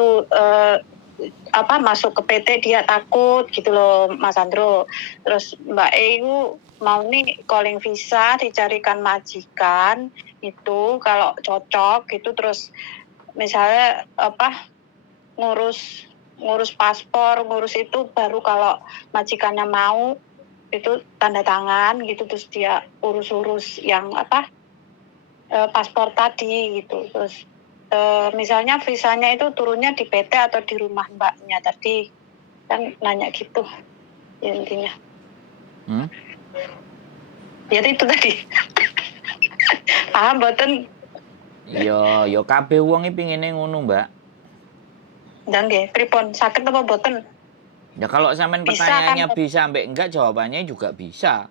itu masuk ke PT dia takut gitu loh Mas Andro. Terus Mbak E itu mau nih calling visa dicarikan majikan itu kalau cocok gitu, terus misalnya ngurus paspor, ngurus itu baru kalau majikannya mau itu tanda tangan gitu, terus dia urus yang paspor tadi gitu. Terus misalnya visanya itu turunnya di PT atau di rumah mbaknya tadi, kan nanya gitu ya intinya. Ya itu tadi. Paham boten? Yo kabeh wong iki pingine ngono, Mbak. Dan nggih, pripun saged apa boten? Ya kalau sampean pertanyaannya bisa ambek enggak, jawabannya juga bisa.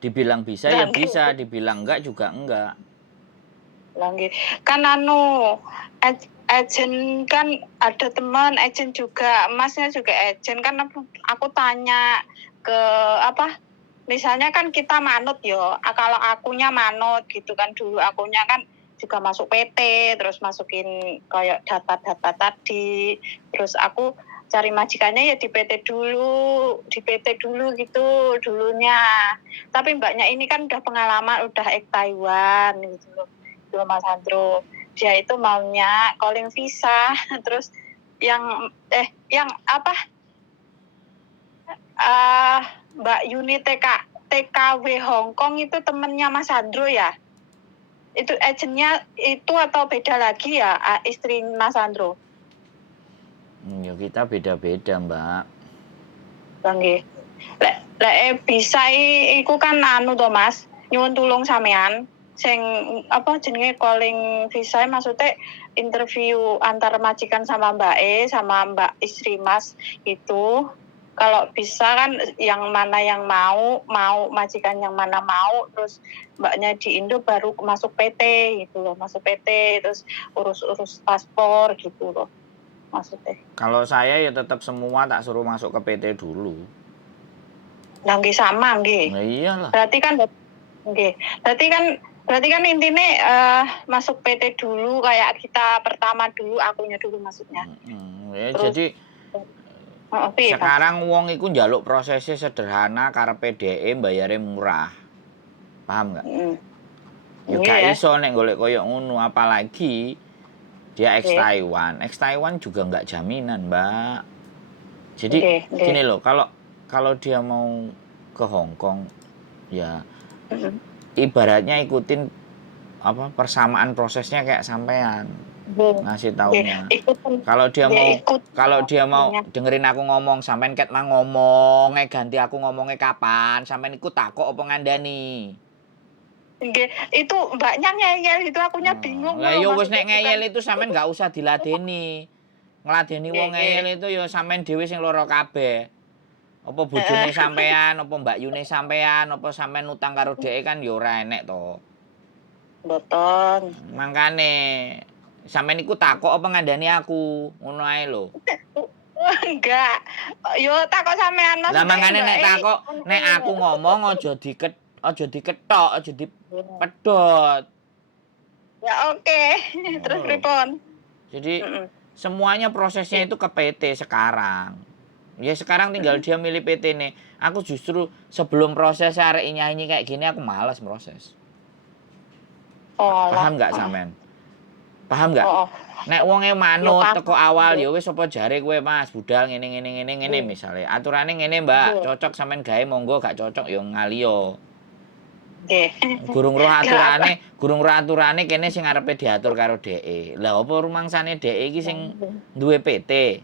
Dibilang bisa ya bisa, dibilang enggak juga enggak. Lah nggih. Kan agent kan ada teman agent juga, Masnya juga agent kan, aku tanya ke misalnya kan kita manut yo, kalau akunya manut gitu kan, dulu akunya kan juga masuk PT, terus masukin kayak data-data tadi, terus aku cari majikannya ya di PT dulu gitu dulunya. Tapi mbaknya ini kan udah pengalaman, udah Taiwan gitu loh Mas Andro. Dia itu maunya calling visa, terus yang Mbak Yuni TKW Hongkong itu temennya Mas Andro ya? Itu agentnya itu atau beda lagi ya istri Mas Andro? Ya kita beda-beda, Mbak. Nggih. Lek bisa iku kan to Mas, nyuwun tulung sampean sing jenenge calling visa, maksudnya interview antar majikan sama Mbak E sama Mbak istri Mas itu. Kalau bisa kan yang mana yang mau majikan yang mana mau, terus mbaknya di Indo baru masuk PT gitu loh, masuk PT terus urus paspor gitu loh maksudnya. Kalau saya ya tetap semua tak suruh masuk ke PT dulu. Nah, nggih sama nggih. Nah, iyalah. Berarti kan intinya masuk PT dulu, kayak kita pertama dulu, akunya dulu maksudnya. Ya, terus, jadi sekarang wong iku njaluk prosesnya sederhana, karepe dheke bayare murah. Paham nggak? Ya gak iso nek golek koyo ngono, apalagi dia ex Taiwan. Ex Taiwan juga nggak jaminan, Mbak. Jadi gini loh, kalau dia mau ke Hong Kong ya ibaratnya ikutin persamaan prosesnya kayak sampean ngasih taunya. Kalau dia mau dengerin aku ngomong, sampean ket mah ngomongnya ganti aku ngomongnya kapan, sampean ikut takok apa ngandani. Itu mbaknya ngeyel itu, akunya bingung. Lah yo wis nek ngeyel itu sampean enggak usah diladeni. Ngladeni wong ngeyel itu yo sampean dhewe sing lara kabeh. Apa bojone sampean, apa Mbak Yune sampean, apa sampean utang karo dhek kan yo ora enek to. Mboten. Mangkane sampean iku takok apa ngandani aku, ngono ae lho. Enggak. Yo takok sampean Mas. Lah mangkane nek takok, nek aku ngomong aja diketok, aja dipedhot. Ya oke. Terus pripun? Jadi semuanya prosesnya itu ke PT sekarang. Ya sekarang tinggal dia milih PT nih. Aku justru sebelum proses arek nyanyi kayak gini aku malas proses. Paham nggak sampean? Paham nggak? Nek wonge manut teko awal ya wis apa jare kowe Mas, budal ngene misale. Aturane ngene Mbak, cocok sampean gawe monggo, gak cocok ya ngaliyo. Nggih. Gurung roh aturane kene sing arepe diatur karo dheke. Lah apa rumangsane dheke iki sing duwe PT?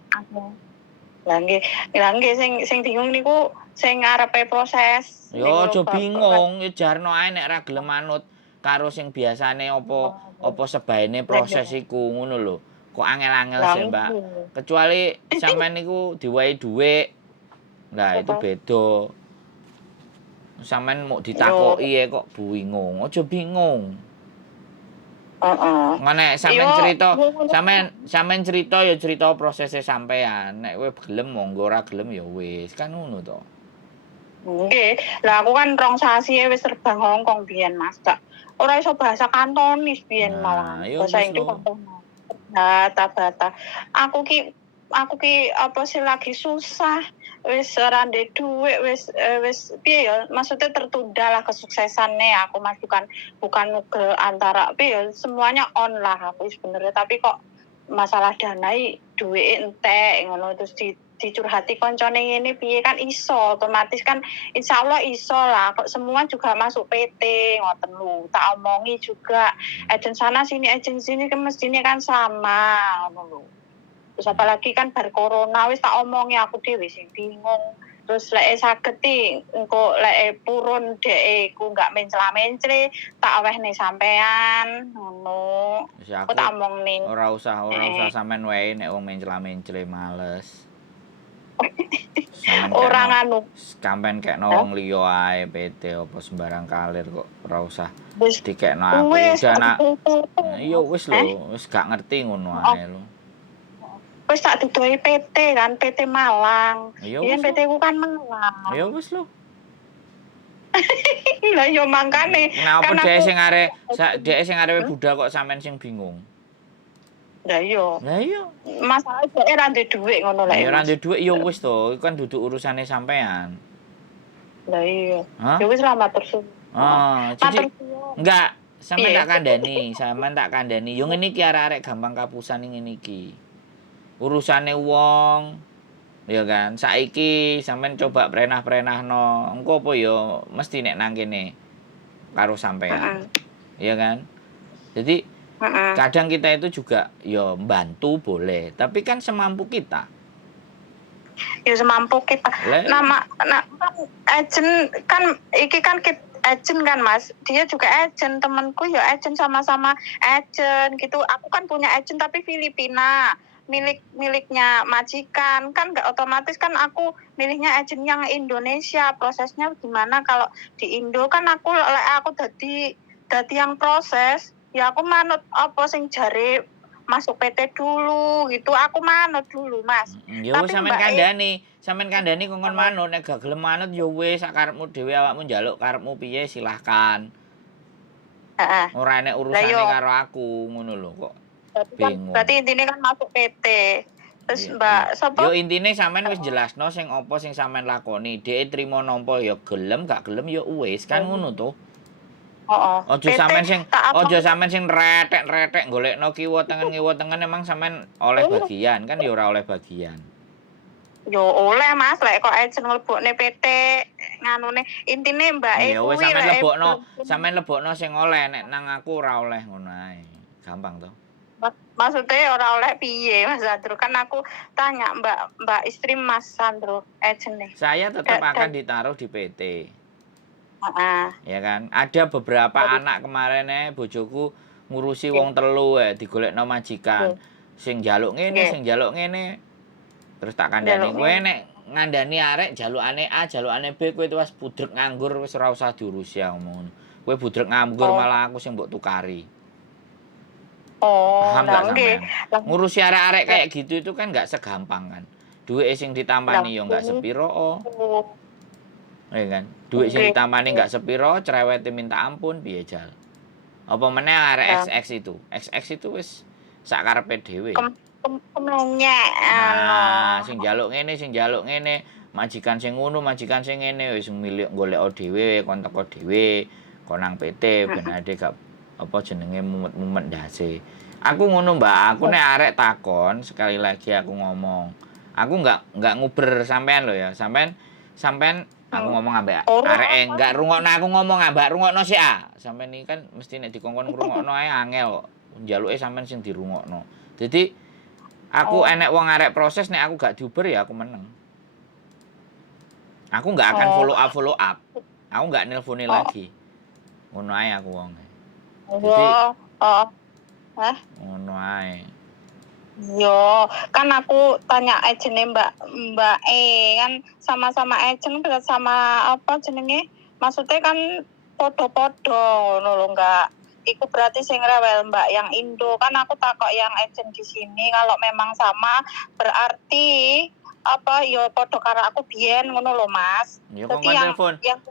Lah nggih sing bingung niku sing ngarepe proses. Yo aja bingung, ya jarno ae nek ra gelem manut karo sing biasane apa sebaene proses iku ngono lho. Kok angel-angel sih, Mbak. Kecuali sampean niku diwai dhuwit. Nah, itu beda. Sampean mau ditakoki kok bingung. Aja bingung. Nek sampean cerita ya cerita prosesnya sampean. Nek kowe gelem monggo, ora gelem ya wis. Kan ngono to. Nggih. Lah aku kan rong sasi wis terbang Hong Kong biyen Mas. Ora iso bahasa Kantonis biyen malah. Bahasa Inggris Kantonis. bata. Aku ki apa sih lagi susah. Wis ora ndek dhuwit, wis piye ya, maksudnya tertunda lah kesuksesannya aku Mas, bukan ke antara piye ya, semuanya on lah aku sebenarnya, tapi kok masalah dana duwike entek ngono, terus dicurhati koncone ngene piye kan iso, otomatis kan insyaallah iso lah, kok semua juga masuk PT ngoten lho. Tak omongi juga agent sana sini kan mestinya kan sama ngono lho. Terus apalagi kan bar corona wis tak omongi aku dhewe sing bingung. Terus lek saged engko lek purun dhek ku enggak mencela-mencre tak awehne sampean ngono. Wis Aku aku tak omongni. ora usah sampean wae nek wong mencela-mencele males. Sampean Ora nganu. Sampean kekno wong liya ae PT apa sembarang kalir kok ora usah Wis dikekno aku. Udah nak. Iya wis lho, wis gak ngerti ngono ae lho. Wis tak didoi PT kan, PT Malang. Yen PT ku kan Malang. Ya wis lho. Lah yo mangkane. Kenapa dhek sing arep budal kok sampean sing bingung? Lah iya. Masalah dhek ora ndek dhuwit ngono lek. Ya ora ndek dhuwit ya wis to, iku kan duduk urusane sampean. Lah iya. Ya wis lah matur suwun. Jadi enggak sampean tak kandhani. Yo ngene iki arek-arek gampang kapusan ngene iki. Urusane wong ya kan, saiki sampean coba prenah-prenahno. Engko apa ya mesti nek nang kene karo sampean. Iya kan? Jadi kadang kita itu juga ya bantu boleh, tapi kan semampu kita. Ya semampu kita. Agent kan iki kan agent kan Mas, dia juga agent, temanku ya agent, sama-sama agent gitu. Aku kan punya agent tapi Filipina, miliknya majikan kan, nggak otomatis kan aku milihnya agent yang Indonesia. Prosesnya gimana kalau di Indo kan aku dadi yang proses, ya aku manut apa sing jare masuk PT dulu gitu, aku manut dulu Mas. Ya wis sampean kandhani kongkon manut, nek gak gelem manut ya wis sak karepmu dhewe, awakmu njaluk karepmu piye silahkan. Heeh. Ora enek urusane karo aku ngono lho kok. Bingung. Berarti intine kan masuk PT. Terus Mbak sapa? Yo intine sampean wis jelasno sing apa sing sampean lakoni. Dhek trimo nampa ya gelem, gak gelem ya wis kan ngono to. Heeh. Aja sampean sing retek-retek golekno kiwa tengen emang sampean oleh bagian kan ya ora oleh bagian. Yo oleh Mas, lek kok agent nglebokne PT nganune intine mbake kuwi lek sampean lebokno sing oleh, nek nang aku ora oleh ngono ae. Gampang to. Maksudnya ora oleh piye Mas Sandro? Kan aku tanya Mbak istri Mas Sandro agent nih. Saya tetap akan ditaruh di PT. Ya kan, ada beberapa anak kemarin bojoku ngurusi wong telu digolekno majikan. Sing njaluk ngene, terus tak kandhani kowe nek ngandani arek jalukane A, jalukane B, kowe wis budrek nganggur, wis ora usah diurusi ngomong. Kowe budrek nganggur malah aku sing mbok tukari. Paham gak sampean? Ngurusi arek-arek kayak gitu itu kan gak segampang kan. Duit sing ditampani yo gak sepiro. Ya kan? Duit sing ditampani gak sepiro, cerewete minta ampun piye jal. Apa meneh arek XX itu. XX itu wis sak karepe dhewe. Sing njaluk ngene, majikan sing ngono, majikan sing ngene wis milik golek dhewe, kon teko dhewe, kon nang PT ben ade gak apa jenenge mumet-mumet ndase. Aku ngono Mbak, aku nek arek takon, sekali lagi aku ngomong. Aku enggak nguber sampean lho ya. Sampean aku ngomong ambek arek enggak rungokno aku ngomong ambek rungokno sik Sampean iki kan mesti nek dikongkon ngrungokno ae angel kok. Njaluke sampean sing dirungokno. Jadi aku enek wong arek proses nek aku gak diuber ya aku meneng. Aku enggak akan follow up. Aku enggak nelponi lagi. Ngono ae aku wong. Jadi, ngono ae. Yo, kan aku tanya agene Mbak kan sama-sama agent sama apa jenenge? Maksudnya kan podo-podo ngono lho, enggak. Iku berarti sing rewel Mbak yang Indo, kan aku takok yang agent di sini kalau memang sama berarti apa ya padha karo aku biyen ngono lho Mas. Ya Dadi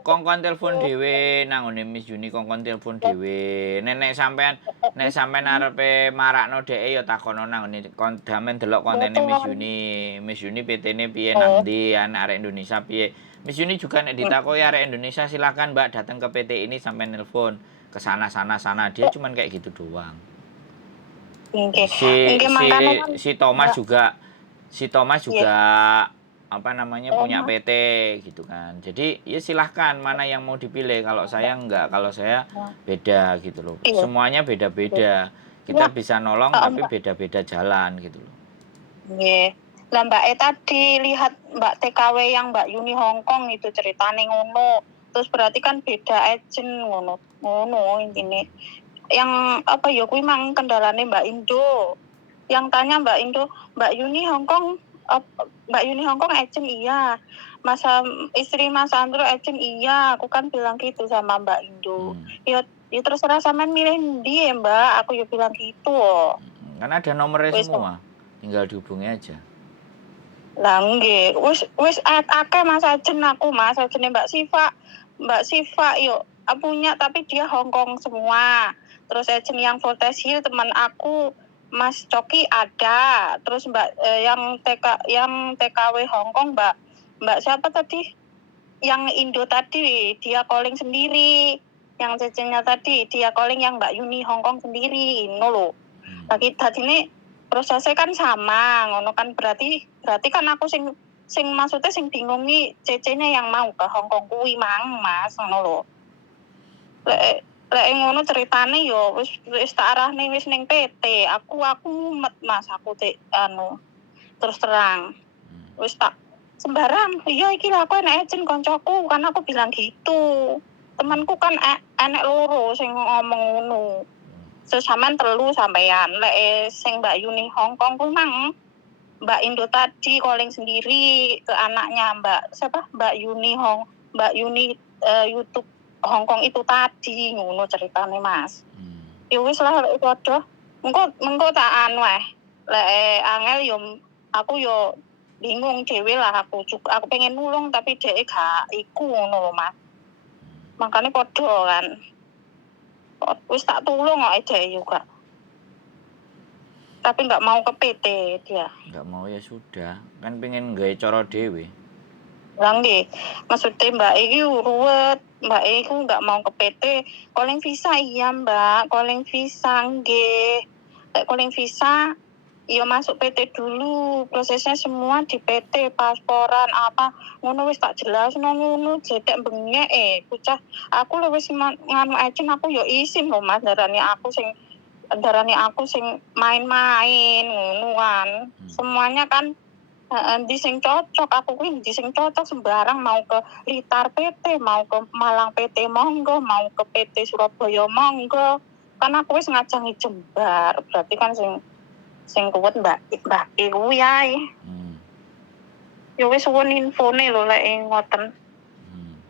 kongkon telepon dhewe nang ngene Miss Juni kongkon telepon dhewe. Nek sampean arepe marakno dheke ya takono nang ngene damen delok kontene Miss Juni. Miss Juni PT-ne piye nang ndi, anak arek Indonesia piye. Miss Juni juga nek ditakoki arek Indonesia silakan Mbak datang ke PT ini sampai nelpon ke sana. Dia cuman kayak gitu doang. Nggih. Si Thomas juga apa namanya punya PT gitu kan. Jadi ya silahkan mana yang mau dipilih. Kalau saya enggak, kalau saya beda gitu loh. Semuanya beda-beda. Kita bisa nolong tapi beda-beda jalan gitu loh. Nggih. Lah Mbak tadi lihat Mbak TKW yang Mbak Yuni Hongkong itu ceritane ngono. Terus berarti kan beda agent ngono. Ngono intine. Yang apa ya kuwi mang kendalane Mbak Indo. Yang tanya Mbak Indo, Mbak Yuni Hongkong agent iya. Istri Mas Andro agent iya. Aku kan bilang gitu sama Mbak Indo. Ya terserah sampean milih ndi ya Mbak. Aku ya bilang gitu. Kan ada nomornya semua. Tinggal dihubungi aja. Lah nggih, wis akeh Mas agent aku Mas, agene Mbak Siva yo punya tapi dia Hongkong semua. Terus agent yang Voltes Hill teman aku Mas Coki ada. Terus Mbak yang TKW Hongkong Mbak siapa tadi? Yang Indo tadi dia calling sendiri. Yang cecenya tadi dia calling yang Mbak Yuni Hongkong sendiri. Ngono lho. Lagi tadi ini prosesnya kan sama, ngono kan berarti kan aku sing maksudnya sing bingung nih cecenya yang mau ke Hongkong kuwi mang Mas ngono lho. Lek ngono ceritane yo wis tak arahne wis ning PT. Aku mumet Mas, aku terus terang. Wis tak sembarang. Iya iki lho aku enek agent koncoku kan aku bilang gitu. Temanku kan enek loro sing ngomong ngono. Sesamaan telu sampean lek sing Mbak Yuni Hongkong ku mang Mbak Indo tadi calling sendiri ke anaknya Mbak Yuni YouTube Hongkong itu tadi ngono ceritane Mas. Ya wis lah lek padha engko tak lek angel yo aku yo bingung dhewe lah aku pengen nulung tapi dhek gak iku ngono lho Mas. Makane padha kan. Wis tak tulung kok aja juga. Tapi nggak mau ke PT dia. Nggak mau ya sudah, kan pengen gawe cara dhewe. Lah nggih, maksudnya Mbak iki ruwet, Mbak iku nggak mau ke PT, calling visa iya Mbak, calling visa nggih. Lek calling visa iya masuk PT dulu, prosesnya semua di PT, pasporan apa, ngono wis tak jelasno ngono, jedek bengek bocah. Aku lho wis nganu agent aku yo isin lho Mas, darane aku sing main-main ngono kan. Semuanya kan endi sing cocok, aku kuwi endi sing cocok sembarang mau ke Blitar PT, mau ke Malang PT monggo, mau ke PT Surabaya monggo. Kan aku wis ngajangi Jembar, berarti kan sing kuwat Mbak kuwi ae. Ya wis suwun infone lho lek ngoten.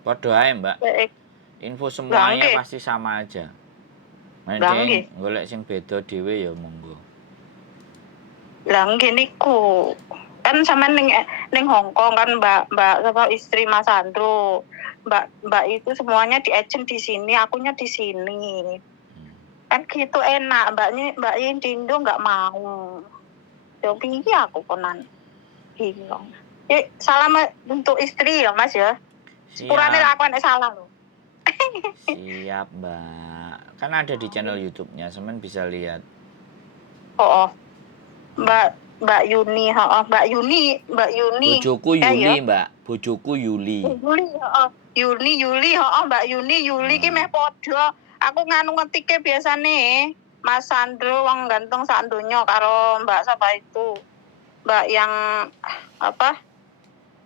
Padha ae, Mbak. Info semuanya pasti sama aja. Nek golek sing beda dhewe ya monggo. Lah nggih niku. Kan sampean ning Hongkong kan Mbak sama istri Mas Andro. Mbak itu semuanya di agent di sini, akunya di sini. Kan gitu enak, Mbak Indo nggak mau. Ya piye aku konan bingung. Salam untuk istri ya Mas ya. Sepurane aku nek salah lho. Siap Mbak. Kan ada di channel YouTube-nya, semen bisa lihat. Oh. Mbak Yuni, Mbak Yuni. Bojoku Yuli, Mbak. Bojoku Yuli. Yuli, Mbak Yuli ki meh padha. Aku nganu ngetike biasane Mas Sandro wong ganteng sak donya karo Mbak sapa itu. Mbak yang apa?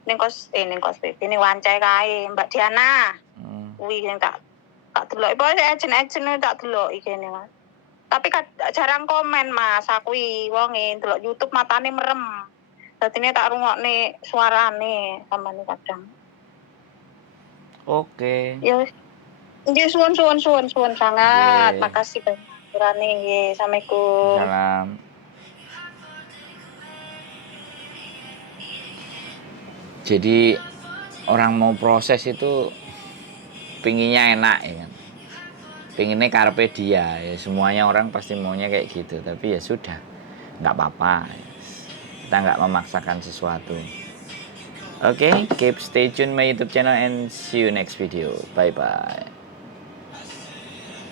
Ning kos ini wancai kae, Mbak Diana. Kuwi sing tak delok. Pokoke agent-agent tak delok iki kene, Mas. Tapi jarang komen Mas, aku wonge delok YouTube matane merem. Dadine tak rungokne suarane samane kadang. Oke. Ya wis. Nggih suwun sangat. Makasih banyak nggih. Assalamualaikum. Salam. Jadi orang mau proses itu pinginnya enak ya kan, pinginnya carpe dia ya, semuanya orang pasti maunya kayak gitu, tapi ya sudah, nggak apa-apa, kita nggak memaksakan sesuatu. Oke, keep stay tune my YouTube channel and see you next video. Bye bye.